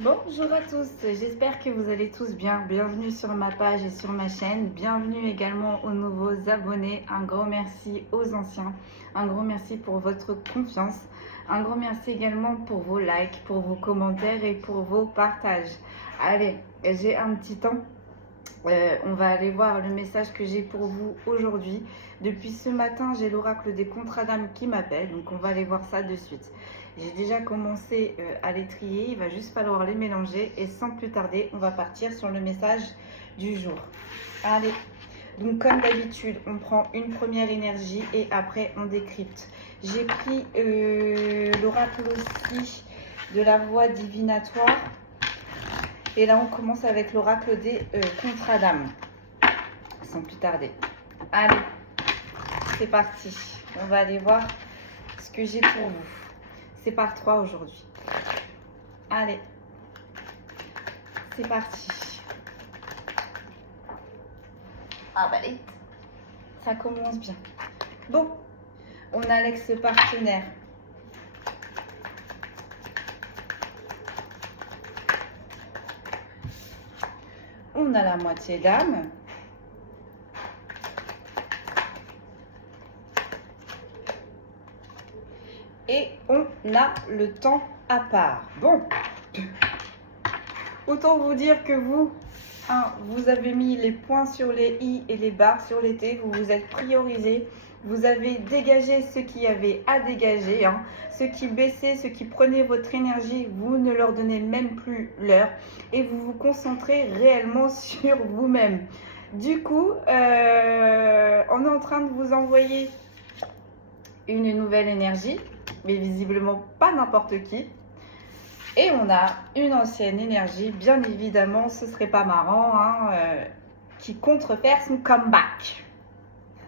Bonjour à tous, j'espère que vous allez tous bien. Bienvenue sur ma page et sur ma chaîne. Bienvenue également aux nouveaux abonnés. Un grand merci aux anciens. Un grand merci pour votre confiance. Un grand merci également pour vos likes, pour vos commentaires et pour vos partages. Allez, j'ai un petit temps. On va aller voir le message que j'ai pour vous aujourd'hui. Depuis ce matin, j'ai l'oracle des contrats d'âme qui m'appelle. Donc on va aller voir ça de suite. J'ai déjà commencé à les trier, il va juste falloir les mélanger et sans plus tarder, on va partir sur le message du jour. Allez, donc comme d'habitude, on prend une première énergie et après on décrypte. J'ai pris l'oracle aussi de la voix divinatoire et là on commence avec l'oracle des contrats d'âme. Sans plus tarder. Allez, c'est parti. On va aller voir ce que j'ai pour vous. C'est par 3 aujourd'hui. Allez, c'est parti. Ah bah allez, ça commence bien. Bon, on a l'ex-partenaire. On a la moitié d'âme. Et on a le temps à part. Bon, autant vous dire que vous, vous avez mis les points sur les i et les barres sur les t, vous vous êtes priorisé, vous avez dégagé ce qu'il y avait à dégager, ceux qui baissaient, ceux qui prenaient votre énergie, vous ne leur donnez même plus l'heure et vous vous concentrez réellement sur vous-même. Du coup, on est en train de vous envoyer une nouvelle énergie, mais visiblement pas n'importe qui. Et on a une ancienne énergie, bien évidemment, ce serait pas marrant, qui compte refaire son comeback.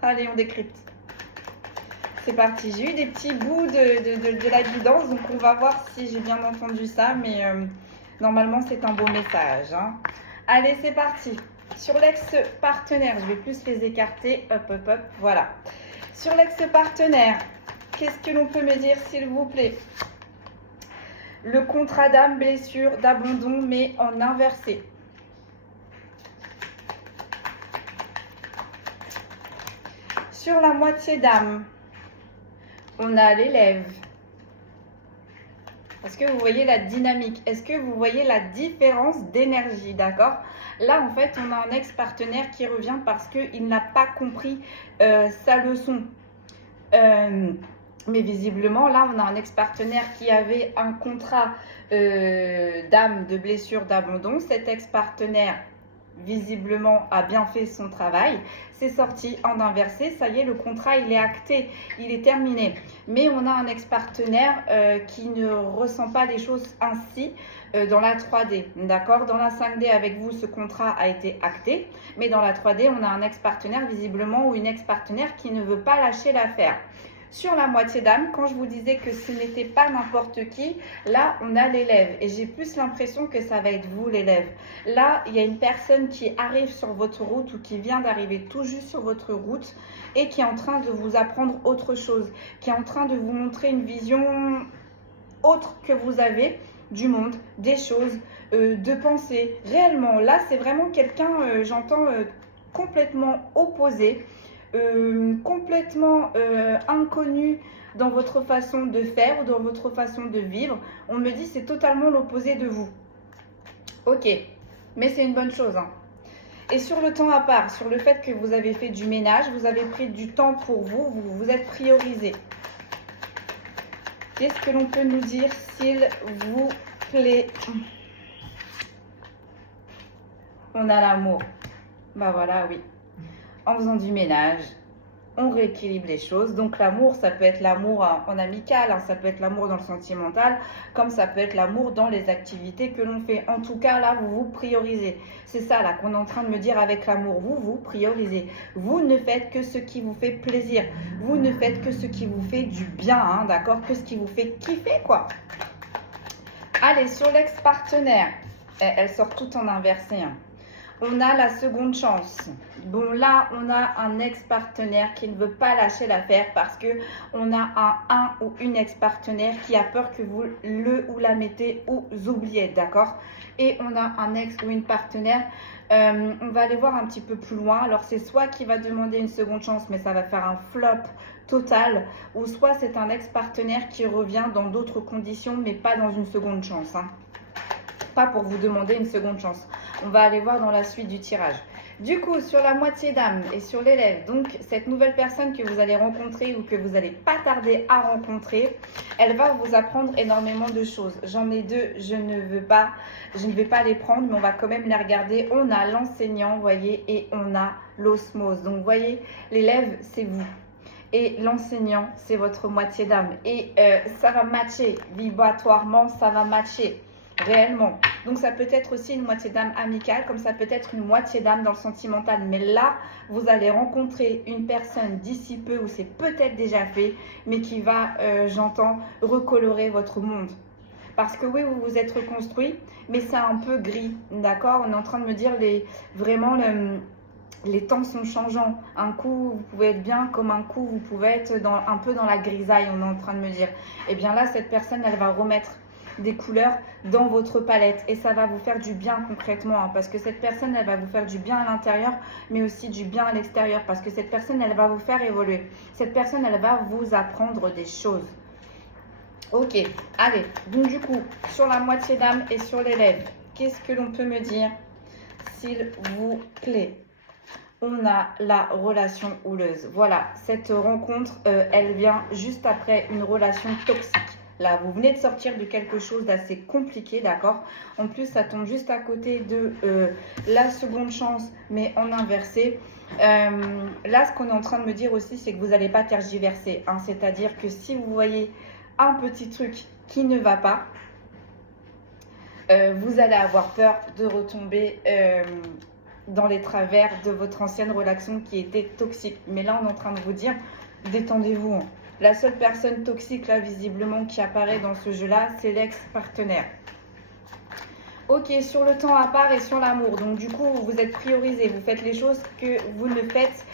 Allez, on décrypte. C'est parti, j'ai eu des petits bouts de la guidance, donc on va voir si j'ai bien entendu ça, mais normalement c'est un beau message. Allez, c'est parti. Sur l'ex-partenaire, je vais plus les écarter, hop, hop, hop, voilà. Sur l'ex-partenaire, qu'est-ce que l'on peut me dire, s'il vous plaît? Le contrat d'âme, blessure, d'abandon, mais en inversé. Sur la moitié d'âme, on a l'élève. Est-ce que vous voyez la dynamique? Est-ce que vous voyez la différence d'énergie? D'accord? Là, en fait, on a un ex-partenaire qui revient parce qu'il n'a pas compris sa leçon. Mais visiblement, là, on a un ex-partenaire qui avait un contrat d'âme, de blessure, d'abandon. Cet ex-partenaire, visiblement, a bien fait son travail. C'est sorti en inversé. Ça y est, le contrat, il est acté, il est terminé. Mais on a un ex-partenaire qui ne ressent pas les choses ainsi dans la 3D. D'accord? Dans la 5D, avec vous, ce contrat a été acté. Mais dans la 3D, on a un ex-partenaire, visiblement, ou une ex-partenaire qui ne veut pas lâcher l'affaire. Sur la moitié d'âme, quand je vous disais que ce n'était pas n'importe qui, là, on a l'élève. Et j'ai plus l'impression que ça va être vous, l'élève. Là, il y a une personne qui arrive sur votre route ou qui vient d'arriver tout juste sur votre route et qui est en train de vous apprendre autre chose, qui est en train de vous montrer une vision autre que vous avez du monde, des choses, de pensée. Réellement, là, c'est vraiment quelqu'un, j'entends, complètement opposé. Complètement inconnu dans votre façon de faire ou dans votre façon de vivre. On me dit c'est totalement l'opposé de vous. Ok, mais c'est une bonne chose. Et sur le temps à part, sur le fait que vous avez fait du ménage, vous avez pris du temps pour vous, vous vous êtes priorisé. Qu'est-ce que l'on peut nous dire, s'il vous plaît? On a l'amour. Bah voilà, oui. En faisant du ménage, on rééquilibre les choses. Donc l'amour, ça peut être l'amour en amical, ça peut être l'amour dans le sentimental, comme ça peut être l'amour dans les activités que l'on fait. En tout cas, là, vous vous priorisez. C'est ça, là, qu'on est en train de me dire avec l'amour. Vous vous priorisez. Vous ne faites que ce qui vous fait plaisir. Vous ne faites que ce qui vous fait du bien, d'accord? Que ce qui vous fait kiffer, quoi. Allez, sur l'ex-partenaire. Elle sort tout en inversé, On a la seconde chance. Bon, là, on a un ex-partenaire qui ne veut pas lâcher l'affaire parce que on a un ou une ex-partenaire qui a peur que vous le ou la mettez ou oubliez, d'accord? Et on a un ex ou une partenaire. On va aller voir un petit peu plus loin. Alors, c'est soit qui va demander une seconde chance, mais ça va faire un flop total, ou soit c'est un ex-partenaire qui revient dans d'autres conditions, mais pas dans une seconde chance, hein. Pas pour vous demander une seconde chance. On va aller voir dans la suite du tirage. Du coup, sur la moitié d'âme et sur l'élève, donc cette nouvelle personne que vous allez rencontrer ou que vous n'allez pas tarder à rencontrer, elle va vous apprendre énormément de choses. J'en ai deux, je ne vais pas les prendre, mais on va quand même les regarder. On a l'enseignant, vous voyez, et on a l'osmose. Donc, vous voyez, l'élève, c'est vous. Et l'enseignant, c'est votre moitié d'âme. Et ça va matcher vibratoirement, ça va matcher réellement. Donc ça peut être aussi une moitié d'âme amicale, comme ça peut être une moitié d'âme dans le sentimental. Mais là, vous allez rencontrer une personne d'ici peu, ou c'est peut-être déjà fait, mais qui va, j'entends, recolorer votre monde. Parce que oui, vous vous êtes reconstruit, mais c'est un peu gris, d'accord? On est en train de me dire les temps sont changeants. Un coup, vous pouvez être bien, comme un coup, vous pouvez être un peu dans la grisaille, on est en train de me dire. Et bien là, cette personne, elle va remettre des couleurs dans votre palette et ça va vous faire du bien concrètement, hein, parce que cette personne, elle va vous faire du bien à l'intérieur, mais aussi du bien à l'extérieur, parce que cette personne, elle va vous faire évoluer. Cette personne, elle va vous apprendre des choses. Ok, allez, donc du coup, sur la moitié d'âme et sur l'élève, qu'est-ce que l'on peut me dire, s'il vous plaît? On a la relation houleuse. Voilà, cette rencontre, elle vient juste après une relation toxique. Là, vous venez de sortir de quelque chose d'assez compliqué, d'accord? En plus, ça tombe juste à côté de la seconde chance, mais en inversé. Là, ce qu'on est en train de me dire aussi, c'est que vous n'allez pas tergiverser, hein. C'est-à-dire que si vous voyez un petit truc qui ne va pas, vous allez avoir peur de retomber dans les travers de votre ancienne relation qui était toxique. Mais là, on est en train de vous dire, détendez-vous, hein. La seule personne toxique, là, visiblement, qui apparaît dans ce jeu-là, c'est l'ex-partenaire. Ok, sur le temps à part et sur l'amour. Donc, du coup, vous êtes priorisé. Vous faites les choses que vous ne faites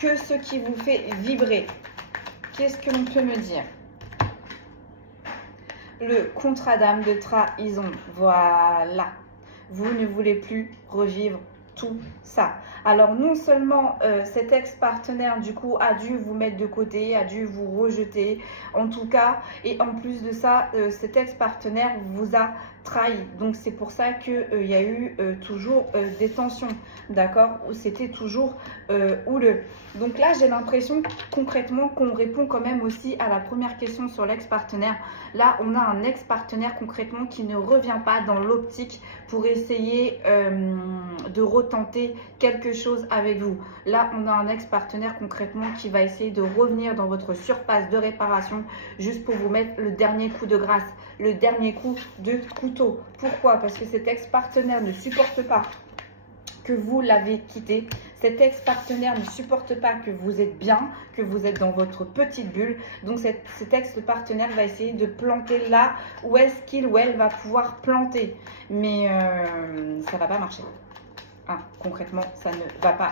que ce qui vous fait vibrer. Qu'est-ce que l'on peut me dire? Le contrat d'âme de trahison. Voilà. Vous ne voulez plus revivre tout ça. Alors non seulement cet ex-partenaire du coup a dû vous mettre de côté, a dû vous rejeter en tout cas, et en plus de ça, cet ex-partenaire vous a trahi. Donc c'est pour ça qu'il y a eu toujours des tensions, d'accord? C'était toujours houleux. Donc là, j'ai l'impression concrètement qu'on répond quand même aussi à la première question sur l'ex-partenaire. Là, on a un ex-partenaire concrètement qui ne revient pas dans l'optique pour essayer de retenter quelque chose avec vous. Là, on a un ex-partenaire concrètement qui va essayer de revenir dans votre surface de réparation juste pour vous mettre le dernier coup de grâce, le dernier coup de couteau. Pourquoi? Parce que cet ex-partenaire ne supporte pas que vous l'avez quitté. Cet ex-partenaire ne supporte pas que vous êtes bien, que vous êtes dans votre petite bulle. Donc cet ex-partenaire va essayer de planter là où est-ce qu'il ou elle va pouvoir planter. Mais ça ne va pas marcher. Ah, concrètement, ça ne va pas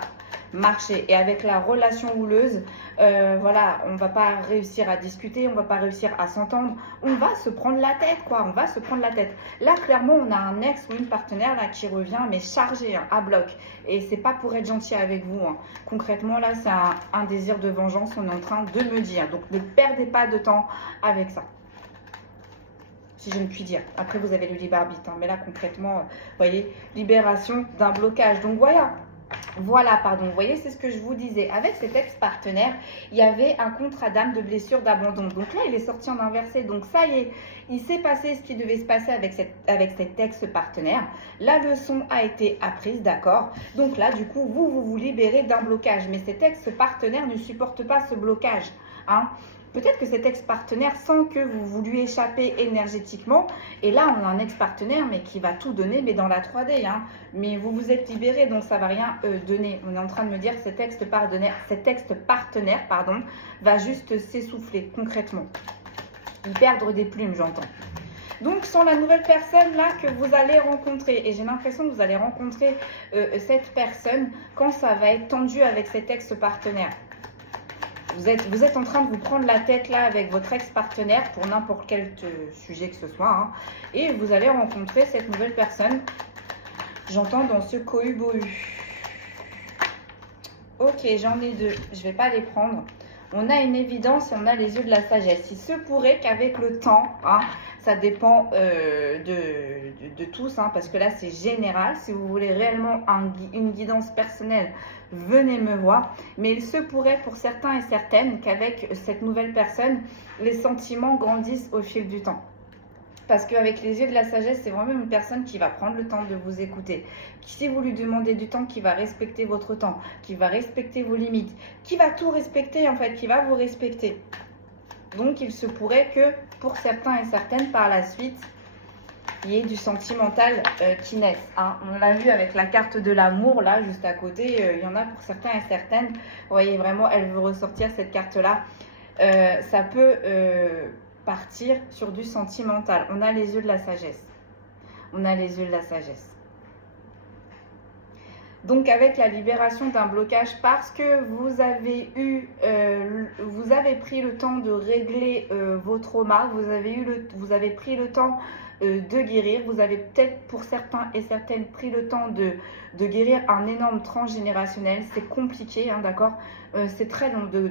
marcher. Et avec la relation houleuse, voilà, on ne va pas réussir à discuter, on ne va pas réussir à s'entendre. On va se prendre la tête, quoi. On va se prendre la tête. Là, clairement, on a un ex ou une partenaire là qui revient, mais chargé, hein, à bloc. Et c'est pas pour être gentil avec vous, hein. Concrètement, là, c'est un désir de vengeance, on est en train de me dire. Donc, ne perdez pas de temps avec ça, si je ne puis dire. Après, vous avez le libre arbitre, hein, mais là, concrètement, vous voyez, libération d'un blocage. Donc, voilà. Voilà, pardon, vous voyez, c'est ce que je vous disais. Avec cet ex-partenaire, il y avait un contrat d'âme de blessure, d'abandon. Donc là, il est sorti en inversé. Donc ça y est, il s'est passé ce qui devait se passer avec cet ex-partenaire. La leçon a été apprise, d'accord? Donc là, du coup, vous libérez d'un blocage. Mais cet ex-partenaire ne supporte pas ce blocage, hein. Peut-être que cet ex-partenaire sent que vous lui échappez énergétiquement. Et là, on a un ex-partenaire mais qui va tout donner, mais dans la 3D, hein. Mais vous vous êtes libéré, donc ça ne va rien donner. On est en train de me dire que cet ex-partenaire, va juste s'essouffler concrètement. Y perdre des plumes, j'entends. Donc, sans la nouvelle personne là que vous allez rencontrer, et j'ai l'impression que vous allez rencontrer cette personne quand ça va être tendu avec cet ex-partenaire. Vous êtes en train de vous prendre la tête là avec votre ex-partenaire pour n'importe quel sujet que ce soit. Hein, et vous allez rencontrer cette nouvelle personne. J'entends dans ce cohu-bohu. Ok, j'en ai deux. Je ne vais pas les prendre. On a une évidence et on a les yeux de la sagesse. Il se pourrait qu'avec le temps, hein, ça dépend de tous, hein, parce que là c'est général. Si vous voulez réellement une guidance personnelle, venez me voir. Mais il se pourrait pour certains et certaines qu'avec cette nouvelle personne, les sentiments grandissent au fil du temps. Parce qu'avec les yeux de la sagesse, c'est vraiment une personne qui va prendre le temps de vous écouter. Si vous lui demandez du temps, qui va respecter votre temps, qui va respecter vos limites, qui va tout respecter en fait, qui va vous respecter. Donc il se pourrait que pour certains et certaines par la suite, il y ait du sentimental qui naisse. Hein. On l'a vu avec la carte de l'amour, là juste à côté, il y en a pour certains et certaines. Vous voyez vraiment, elle veut ressortir cette carte-là. Ça peut... partir sur du sentimental. On a les yeux de la sagesse. On a les yeux de la sagesse. Donc avec la libération d'un blocage, parce que vous avez pris le temps de régler vos traumas, vous avez pris le temps de guérir, vous avez peut-être pour certains et certaines pris le temps de guérir un énorme transgénérationnel. C'est compliqué, hein, d'accord, c'est très long de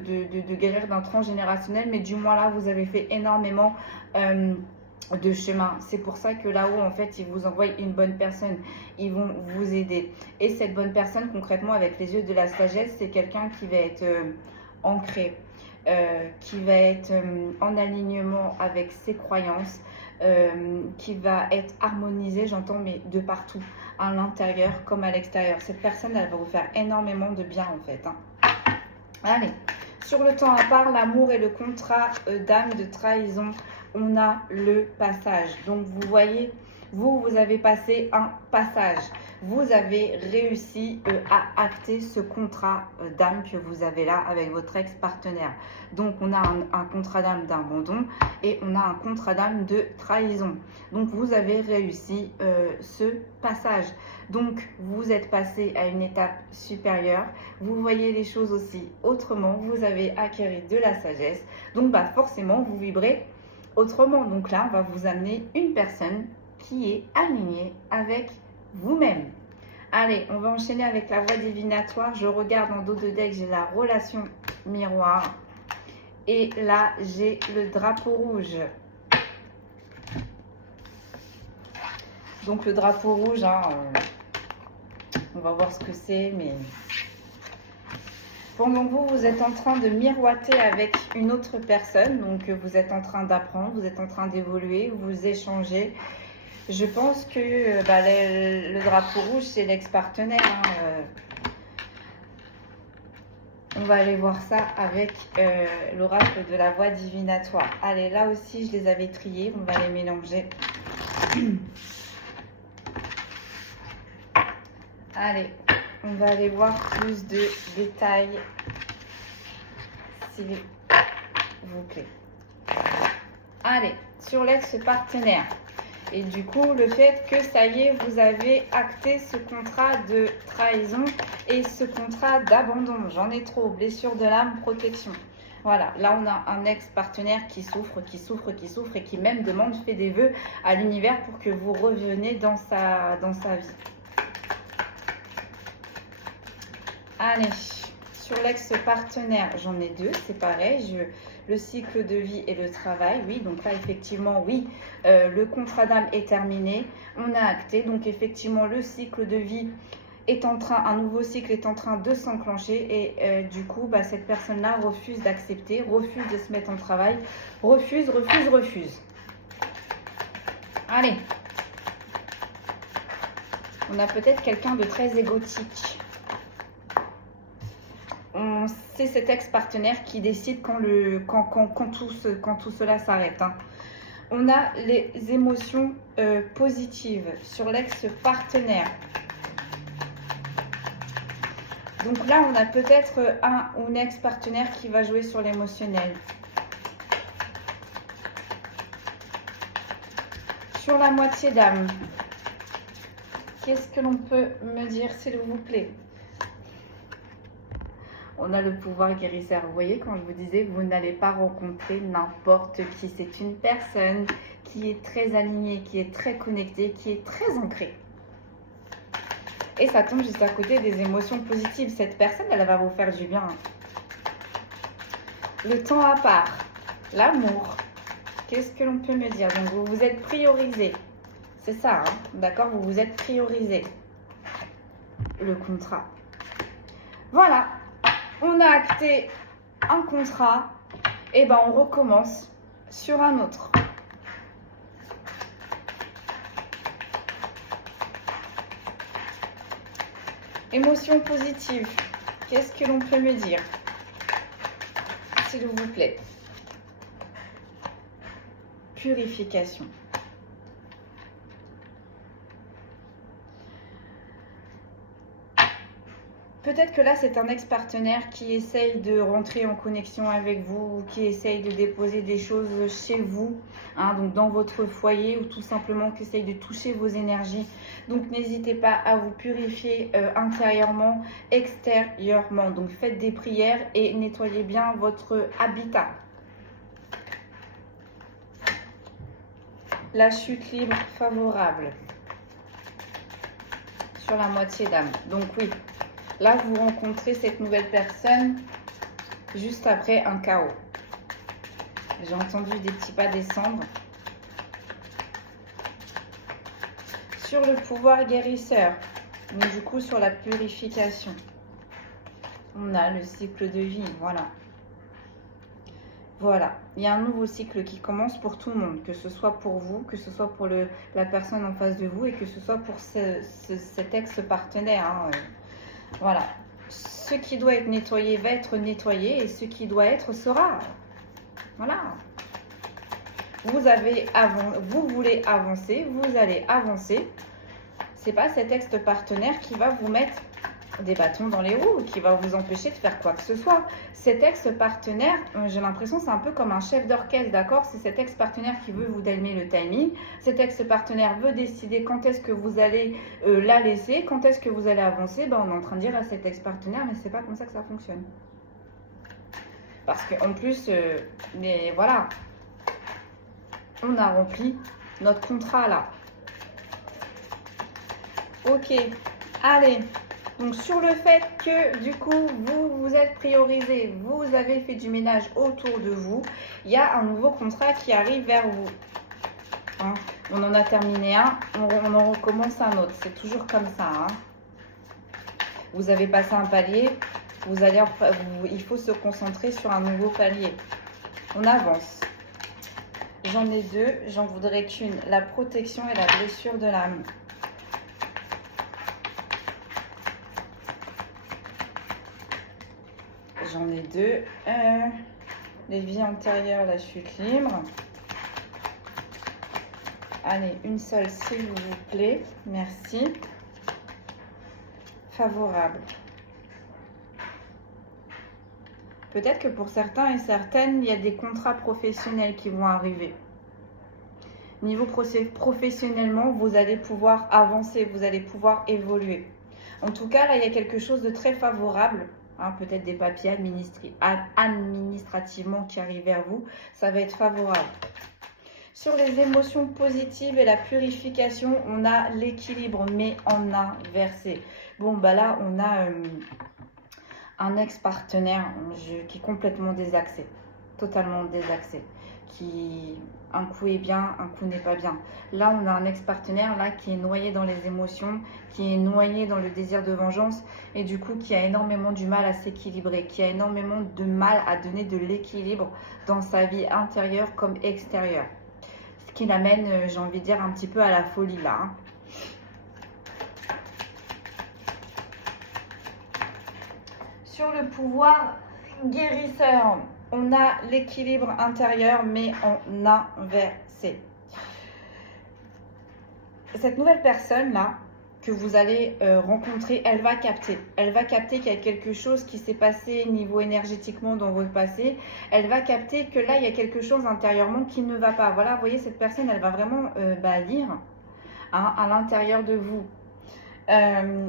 guérir d'un transgénérationnel, mais du moins là vous avez fait énormément de chemin. C'est pour ça que là-haut en fait ils vous envoient une bonne personne, ils vont vous aider. Et cette bonne personne concrètement avec les yeux de la sagesse, c'est quelqu'un qui va être ancré, qui va être en alignement avec ses croyances, qui va être harmonisé, j'entends, mais de partout, à l'intérieur comme à l'extérieur. Cette personne, elle va vous faire énormément de bien en fait. Hein. Allez, sur le temps à part, l'amour et le contrat d'âme de trahison, on a le passage. Donc vous voyez, vous avez passé un passage. Vous avez réussi à acter ce contrat d'âme que vous avez là avec votre ex-partenaire. Donc on a un contrat d'âme d'abandon et on a un contrat d'âme de trahison. Donc vous avez réussi ce passage. Donc vous êtes passé à une étape supérieure. Vous voyez les choses aussi autrement. Vous avez acquis de la sagesse. Donc bah, forcément vous vibrez autrement. Donc là on va vous amener une personne qui est alignée avec vous-même. Allez, on va enchaîner avec la voie divinatoire. Je regarde en dos de deck, j'ai la relation miroir. Et là, j'ai le drapeau rouge. Donc le drapeau rouge, hein, on va voir ce que c'est. Mais pendant que vous êtes en train de miroiter avec une autre personne, donc vous êtes en train d'apprendre, vous êtes en train d'évoluer, vous échangez. Je pense que le drapeau rouge, c'est l'ex-partenaire. Hein, on va aller voir ça avec l'oracle de la voie divinatoire. Allez, là aussi, je les avais triés. On va les mélanger. Allez, on va aller voir plus de détails, s'il vous plaît. Allez, sur l'ex-partenaire. Et du coup, le fait que ça y est, vous avez acté ce contrat de trahison et ce contrat d'abandon. J'en ai trop. Blessure de l'âme, protection. Voilà, là on a un ex-partenaire qui souffre et qui même fait des vœux à l'univers pour que vous reveniez dans sa vie. Allez, sur l'ex-partenaire, j'en ai deux, c'est pareil. Le cycle de vie et le travail, oui, donc là effectivement, oui, le contrat d'âme est terminé, on a acté, donc effectivement le cycle de vie est un nouveau cycle est en train de s'enclencher et du coup, cette personne-là refuse d'accepter, refuse de se mettre en travail, refuse. Allez, on a peut-être quelqu'un de très égotique. C'est cet ex-partenaire qui décide quand tout cela s'arrête. Hein. On a les émotions positives sur l'ex-partenaire. Donc là, on a peut-être un ou une ex-partenaire qui va jouer sur l'émotionnel. Sur la moitié d'âme, qu'est-ce que l'on peut me dire, s'il vous plaît? On a le pouvoir guérisseur. Vous voyez, quand je vous disais, vous n'allez pas rencontrer n'importe qui. C'est une personne qui est très alignée, qui est très connectée, qui est très ancrée. Et ça tombe juste à côté des émotions positives. Cette personne, elle va vous faire du bien. Le temps à part, l'amour. Qu'est-ce que l'on peut me dire? Donc, vous vous êtes priorisé. C'est ça, hein? D'accord? Vous vous êtes priorisé. Le contrat. Voilà. On a acté un contrat. Et ben, on recommence sur un autre. Émotion positive. Qu'est-ce que l'on peut me dire? S'il vous plaît. Purification. Peut-être que là, c'est un ex-partenaire qui essaye de rentrer en connexion avec vous, qui essaye de déposer des choses chez vous, hein, donc dans votre foyer, ou tout simplement qui essaye de toucher vos énergies. Donc, n'hésitez pas à vous purifier intérieurement, extérieurement. Donc, faites des prières et nettoyez bien votre habitat. La chute libre favorable sur la moitié d'âme. Donc, oui. Là, vous rencontrez cette nouvelle personne juste après un chaos. J'ai entendu des petits pas descendre. Sur le pouvoir guérisseur, donc du coup sur la purification, on a le cycle de vie, voilà. Voilà, il y a un nouveau cycle qui commence pour tout le monde, que ce soit pour vous, que ce soit pour la personne en face de vous et que ce soit pour cet ex-partenaire, hein. Voilà, ce qui doit être nettoyé va être nettoyé et ce qui doit être sera. Voilà. Vous voulez avancer, vous allez avancer. C'est pas cet ex-partenaire qui va vous mettre des bâtons dans les roues, qui va vous empêcher de faire quoi que ce soit. Cet ex-partenaire, j'ai l'impression c'est un peu comme un chef d'orchestre, d'accord? C'est cet ex-partenaire qui veut vous donner le timing. Cet ex-partenaire veut décider quand est-ce que vous allez la laisser, quand est-ce que vous allez avancer. Ben, on est en train de dire à cet ex-partenaire, mais c'est pas comme ça que ça fonctionne. Parce qu'en plus, mais voilà, on a rempli notre contrat là. Ok, allez. Donc, sur le fait que, du coup, vous êtes priorisé, vous avez fait du ménage autour de vous, il y a un nouveau contrat qui arrive vers vous. Hein, on en a terminé un, on en recommence un autre. C'est toujours comme ça. Hein. Vous avez passé un palier, il faut se concentrer sur un nouveau palier. On avance. J'en ai deux, j'en voudrais qu'une. La protection et la blessure de l'âme. J'en ai deux. Les vies antérieures, la chute libre. Allez, une seule s'il vous plaît. Merci. Favorable. Peut-être que pour certains et certaines, il y a des contrats professionnels qui vont arriver. Niveau professionnellement, vous allez pouvoir avancer, vous allez pouvoir évoluer. En tout cas, là, il y a quelque chose de très favorable. Hein, peut-être des papiers administrativement qui arrivent vers vous. Ça va être favorable. Sur les émotions positives et la purification, on a l'équilibre, mais en inversé. Bon, bah là, on a un ex-partenaire qui est complètement désaxé. Totalement désaxé. Qui, un coup est bien, un coup n'est pas bien. Là, on a un ex-partenaire là qui est noyé dans les émotions, qui est noyé dans le désir de vengeance et du coup qui a énormément du mal à s'équilibrer, qui a énormément de mal à donner de l'équilibre dans sa vie intérieure comme extérieure. Ce qui l'amène, j'ai envie de dire, un petit peu à la folie là. Hein. Sur le pouvoir guérisseur, on a l'équilibre intérieur, mais en inversé. Cette nouvelle personne-là, que vous allez rencontrer, elle va capter. Elle va capter qu'il y a quelque chose qui s'est passé niveau énergétiquement dans votre passé. Elle va capter que là, il y a quelque chose intérieurement qui ne va pas. Voilà, vous voyez, cette personne, elle va vraiment lire à l'intérieur de vous.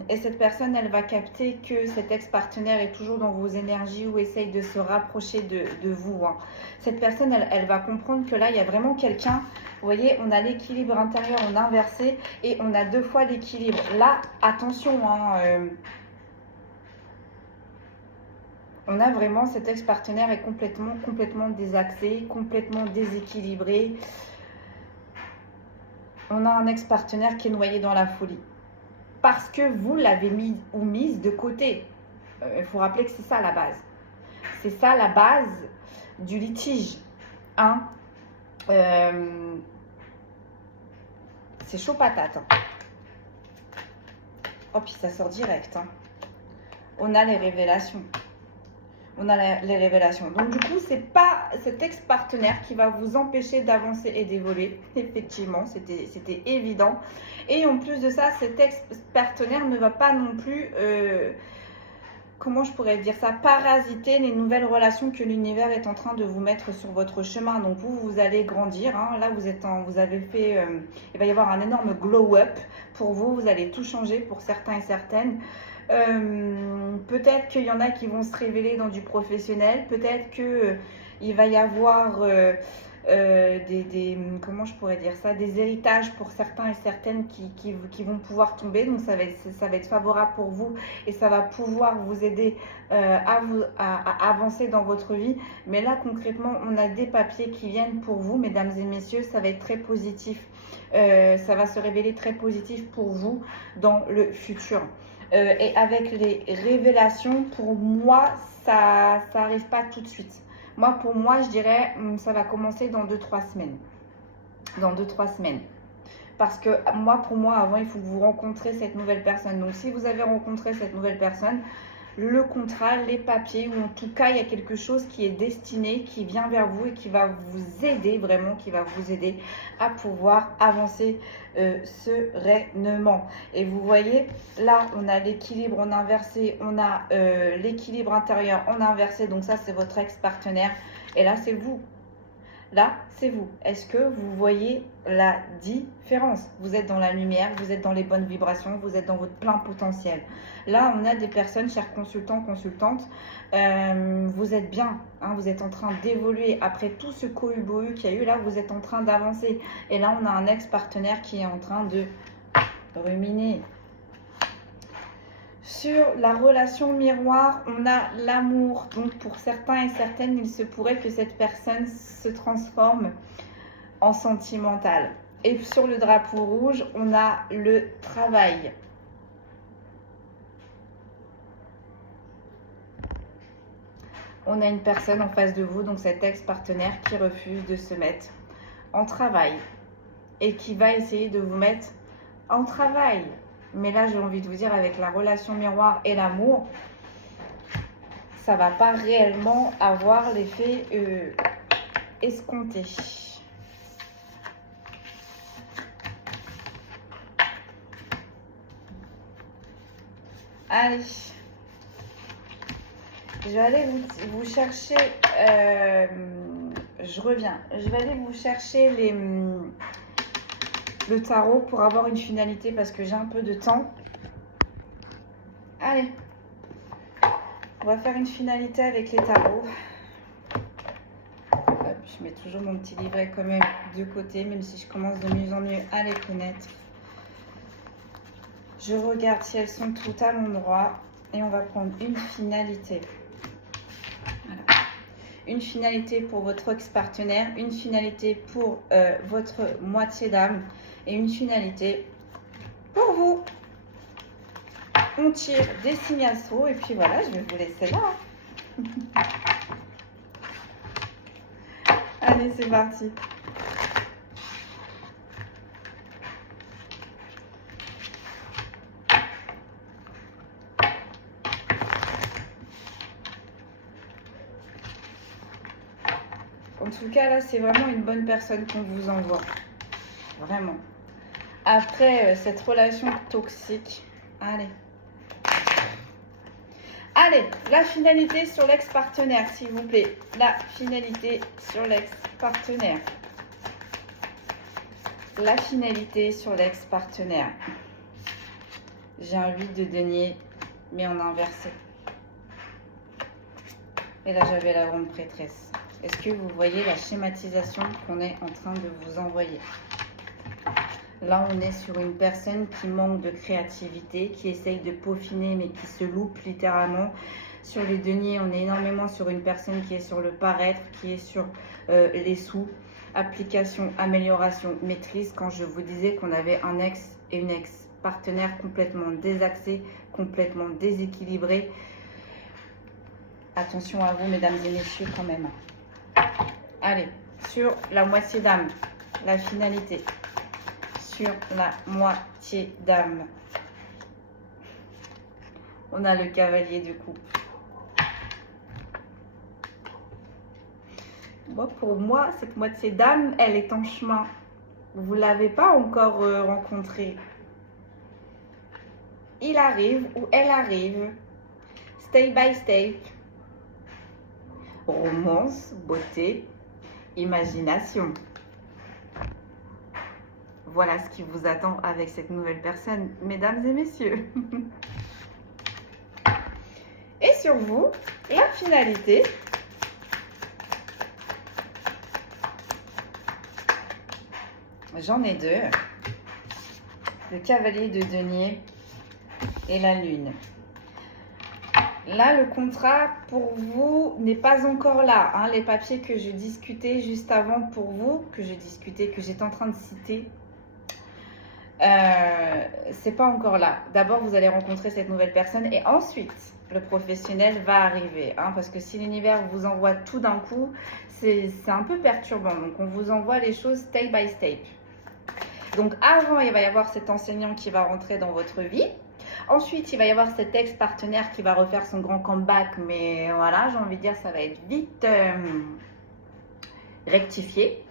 Et cette personne, elle va capter que cet ex-partenaire est toujours dans vos énergies ou essaye de se rapprocher de vous. Hein. Cette personne, elle va comprendre que là, il y a vraiment quelqu'un. Vous voyez, on a l'équilibre intérieur, on a inversé et on a 2 fois l'équilibre. Là, attention, hein, on a vraiment cet ex-partenaire est complètement désaxé, complètement déséquilibré. On a un ex-partenaire qui est noyé dans la folie. Parce que vous l'avez mis ou mise de côté. Il faut rappeler que c'est ça la base. C'est ça la base du litige. Hein, c'est chaud patate. Hein. Oh, puis ça sort direct. Hein. On a les révélations. On a les révélations. Donc, du coup, c'est pas cet ex-partenaire qui va vous empêcher d'avancer et d'évoluer. Effectivement, c'était évident. Et en plus de ça, cet ex-partenaire ne va pas non plus, comment je pourrais dire ça, parasiter les nouvelles relations que l'univers est en train de vous mettre sur votre chemin. Donc, vous allez grandir. Hein. Là, vous avez fait, il va y avoir un énorme glow-up pour vous. Vous allez tout changer pour certains et certaines. Peut-être qu'il y en a qui vont se révéler dans du professionnel, peut-être qu'il va y avoir comment je pourrais dire ça, des héritages pour certains et certaines qui vont pouvoir tomber, donc ça va être favorable pour vous et ça va pouvoir vous aider à avancer dans votre vie. Mais là concrètement, on a des papiers qui viennent pour vous, mesdames et messieurs, ça va être très positif, ça va se révéler très positif pour vous dans le futur. Et avec les révélations, pour moi, ça n'arrive pas tout de suite. Moi, pour moi, je dirais, ça va commencer dans 2-3 semaines. Dans 2-3 semaines. Parce que pour moi, avant, il faut que vous rencontrez cette nouvelle personne. Donc, si vous avez rencontré cette nouvelle personne, le contrat, les papiers, ou en tout cas, il y a quelque chose qui est destiné, qui vient vers vous et qui va vous aider, vraiment, qui va vous aider à pouvoir avancer sereinement. Et vous voyez, là, on a l'équilibre en inversé, on a l'équilibre intérieur en inversé, donc ça, c'est votre ex-partenaire. Et là, c'est vous. Là, c'est vous. Est-ce que vous voyez la différence? Vous êtes dans la lumière, vous êtes dans les bonnes vibrations, vous êtes dans votre plein potentiel. Là, on a des personnes, chers consultants, consultantes, vous êtes bien, hein, vous êtes en train d'évoluer. Après tout ce cohu-bohu qu'il y a eu, là, vous êtes en train d'avancer. Et là, on a un ex-partenaire qui est en train de ruminer. Sur la relation miroir, on a l'amour. Donc pour certains et certaines, il se pourrait que cette personne se transforme en sentimentale. Et sur le drapeau rouge, on a le travail. On a une personne en face de vous, donc cet ex-partenaire qui refuse de se mettre en travail et qui va essayer de vous mettre en travail. Mais là, j'ai envie de vous dire, avec la relation miroir et l'amour, ça va pas réellement avoir l'effet escompté. Allez, je vais aller vous chercher, je reviens, je vais aller vous chercher le tarot pour avoir une finalité parce que j'ai un peu de temps. Allez, on va faire une finalité avec les tarots. Hop, je mets toujours mon petit livret quand même de côté, même si je commence de mieux en mieux à les connaître. Je regarde si elles sont toutes à l'endroit et on va prendre une finalité. Voilà. Une finalité pour votre ex-partenaire, une finalité pour votre moitié d'âme et une finalité pour vous. On tire des signes astraux et puis voilà, je vais vous laisser là. Allez, c'est parti. En tout cas, là, c'est vraiment une bonne personne qu'on vous envoie. Vraiment. après cette relation toxique. Allez. Allez, la finalité sur l'ex-partenaire, s'il vous plaît. La finalité sur l'ex-partenaire. La finalité sur l'ex-partenaire. J'ai un 8 de denier, mais on a inversé. Et là, j'avais la grande prêtresse. Est-ce que vous voyez la schématisation qu'on est en train de vous envoyer? Là, on est sur une personne qui manque de créativité, qui essaye de peaufiner, mais qui se loupe littéralement. Sur les deniers, on est énormément sur une personne qui est sur le paraître, qui est sur les sous. Application, amélioration, maîtrise. Quand je vous disais qu'on avait un ex et une ex-partenaire complètement désaxés, complètement déséquilibrés. Attention à vous, mesdames et messieurs, quand même. Allez, sur la moitié d'âme, la finalité. Sur la moitié d'âme, on a le cavalier de coupe. Bon, pour moi, cette moitié d'âme, elle est en chemin. Vous ne l'avez pas encore rencontré. Il arrive ou elle arrive. Step by step. Romance, beauté, imagination. Voilà ce qui vous attend avec cette nouvelle personne, mesdames et messieurs. Et sur vous, la finalité. J'en ai deux. Le cavalier de denier et la lune. Là, le contrat pour vous n'est pas encore là. Hein. Les papiers que je discutais juste avant pour vous, que j'étais en train de citer, c'est pas encore là. D'abord, vous allez rencontrer cette nouvelle personne et ensuite, le professionnel va arriver. Hein, parce que si l'univers vous envoie tout d'un coup, c'est un peu perturbant. Donc, on vous envoie les choses step by step. Donc, avant, il va y avoir cet enseignant qui va rentrer dans votre vie. Ensuite, il va y avoir cet ex-partenaire qui va refaire son grand comeback. Mais voilà, j'ai envie de dire, ça va être vite rectifié.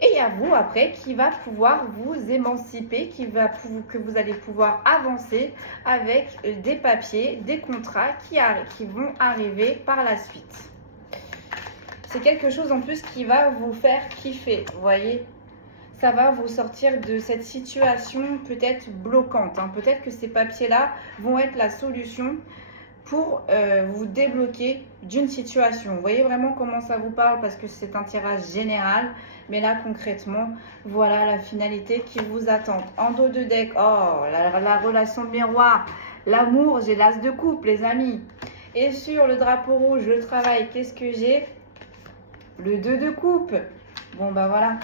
Et il y a vous, après, qui va pouvoir vous émanciper, que vous allez pouvoir avancer avec des papiers, des contrats qui vont arriver par la suite. C'est quelque chose en plus qui va vous faire kiffer, vous voyez. Ça va vous sortir de cette situation peut-être bloquante. Hein. Peut-être que ces papiers-là vont être la solution pour vous débloquer d'une situation. Vous voyez vraiment comment ça vous parle parce que c'est un tirage général. Mais là, concrètement, voilà la finalité qui vous attend. En dos de deck, oh, la relation miroir, l'amour, j'ai l'as de coupe, les amis. Et sur le drapeau rouge, le travail, qu'est-ce que j'ai? Le 2 de coupe. Bon, bah voilà.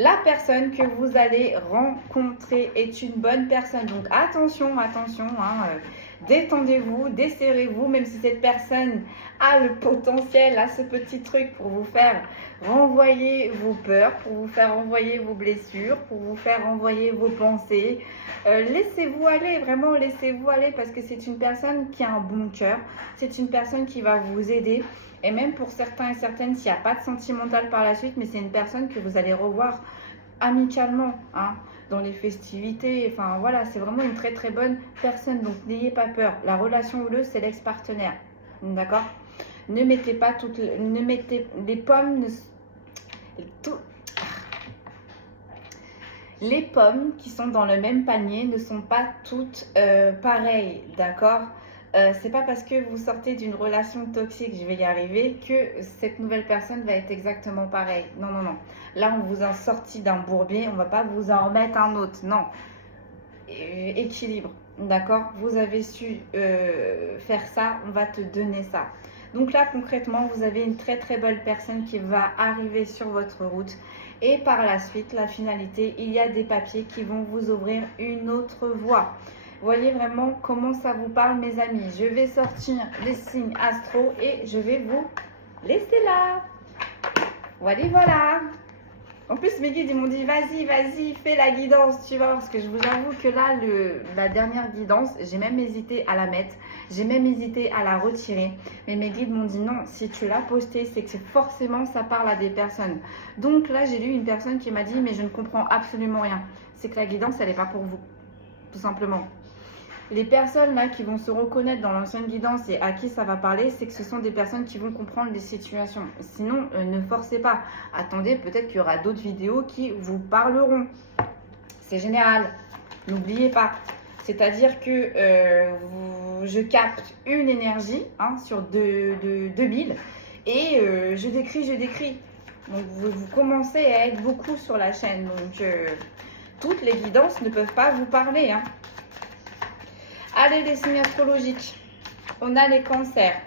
La personne que vous allez rencontrer est une bonne personne. Donc, attention, attention, hein, détendez-vous, desserrez-vous, même si cette personne a le potentiel, a ce petit truc pour vous faire renvoyer vos peurs, pour vous faire renvoyer vos blessures, pour vous faire renvoyer vos pensées. Laissez-vous aller, vraiment laissez-vous aller parce que c'est une personne qui a un bon cœur, c'est une personne qui va vous aider. Et même pour certains et certaines, s'il n'y a pas de sentimental par la suite, mais c'est une personne que vous allez revoir amicalement, hein, dans les festivités. Enfin voilà, c'est vraiment une très très bonne personne. Donc n'ayez pas peur. La relation houleuse, c'est l'ex-partenaire. D'accord? Ne mettez pas toutes, ne mettez les pommes, les pommes qui sont dans le même panier ne sont pas toutes pareilles. D'accord? C'est pas parce que vous sortez d'une relation toxique, je vais y arriver, que cette nouvelle personne va être exactement pareille. Non, non, non. Là, on vous a sorti d'un bourbier, on va pas vous en remettre un autre. Non. Équilibre. D'accord? Vous avez su faire ça, on va te donner ça. Donc là, concrètement, vous avez une très très belle personne qui va arriver sur votre route. Et par la suite, la finalité, il y a des papiers qui vont vous ouvrir une autre voie. Voyez vraiment comment ça vous parle, mes amis. Je vais sortir les signes astro et je vais vous laisser là. Voilà, voilà. En plus, mes guides, ils m'ont dit, vas-y, vas-y, fais la guidance, tu vois. Parce que je vous avoue que là, la dernière guidance, j'ai même hésité à la mettre. J'ai même hésité à la retirer. Mais mes guides m'ont dit, non, si tu l'as postée, c'est que forcément, ça parle à des personnes. Donc là, j'ai lu une personne qui m'a dit, mais je ne comprends absolument rien. c'est que la guidance, elle n'est pas pour vous, tout simplement. Les personnes là qui vont se reconnaître dans l'ancienne guidance et à qui ça va parler, c'est que ce sont des personnes qui vont comprendre les situations. Sinon, ne forcez pas. Attendez, peut-être qu'il y aura d'autres vidéos qui vous parleront. C'est général. N'oubliez pas. C'est-à-dire que je capte une énergie sur 2000 et je décris. Donc, vous commencez à être beaucoup sur la chaîne. Donc, toutes les guidances ne peuvent pas vous parler. Allez, les signes astrologiques. On a les cancers.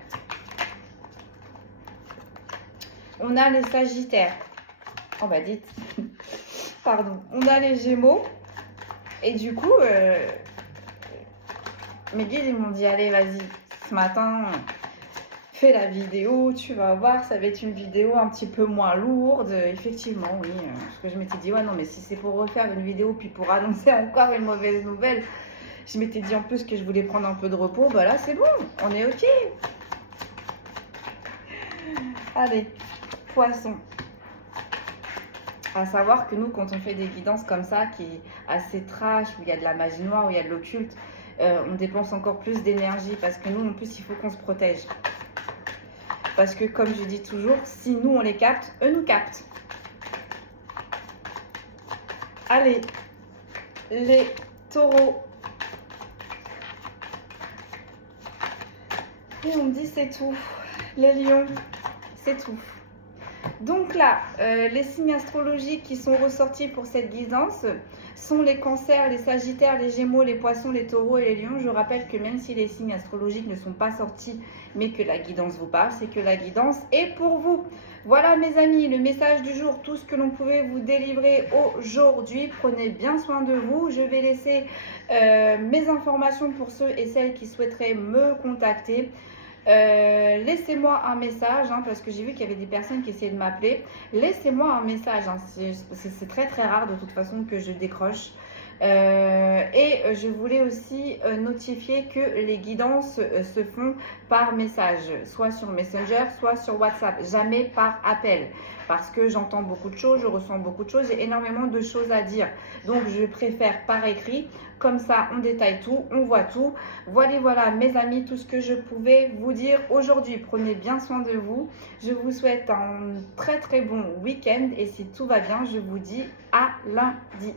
On a les sagittaires. Oh bah dites. Pardon. On a les gémeaux. Et du coup, mes guides ils m'ont dit, allez, vas-y, ce matin, fais la vidéo, tu vas voir, ça va être une vidéo un petit peu moins lourde. Effectivement, oui. Parce que je m'étais dit, ouais, non, mais si c'est pour refaire une vidéo, puis pour annoncer encore une mauvaise nouvelle, je m'étais dit en plus que je voulais prendre un peu de repos. Bah là, c'est bon, on est OK. Allez, poisson. À savoir que nous, quand on fait des guidances comme ça, qui est assez trash, où il y a de la magie noire, où il y a de l'occulte, on dépense encore plus d'énergie parce que nous, en plus, il faut qu'on se protège. Parce que, comme je dis toujours, si nous, on les capte, eux nous captent. Allez, les taureaux. Et on me dit c'est tout. Les lions, c'est tout. Donc là, les signes astrologiques qui sont ressortis pour cette guidance sont les cancers, les sagittaires, les gémeaux, les poissons, les taureaux et les lions. Je rappelle que même si les signes astrologiques ne sont pas sortis, mais que la guidance vous parle, c'est que la guidance est pour vous. Voilà mes amis, le message du jour, tout ce que l'on pouvait vous délivrer aujourd'hui. Prenez bien soin de vous. Je vais laisser mes informations pour ceux et celles qui souhaiteraient me contacter. Laissez-moi un message parce que j'ai vu qu'il y avait des personnes qui essayaient de m'appeler. Laissez-moi un message, c'est très très rare de toute façon que je décroche. Et je voulais aussi notifier que les guidances se font par message, soit sur Messenger, soit sur WhatsApp, jamais par appel. Parce que j'entends beaucoup de choses, je ressens beaucoup de choses, j'ai énormément de choses à dire. Donc je préfère par écrit, comme ça on détaille tout, on voit tout. Voilà mes amis, tout ce que je pouvais vous dire aujourd'hui. Prenez bien soin de vous. Je vous souhaite un très très bon week-end et si tout va bien, je vous dis à lundi.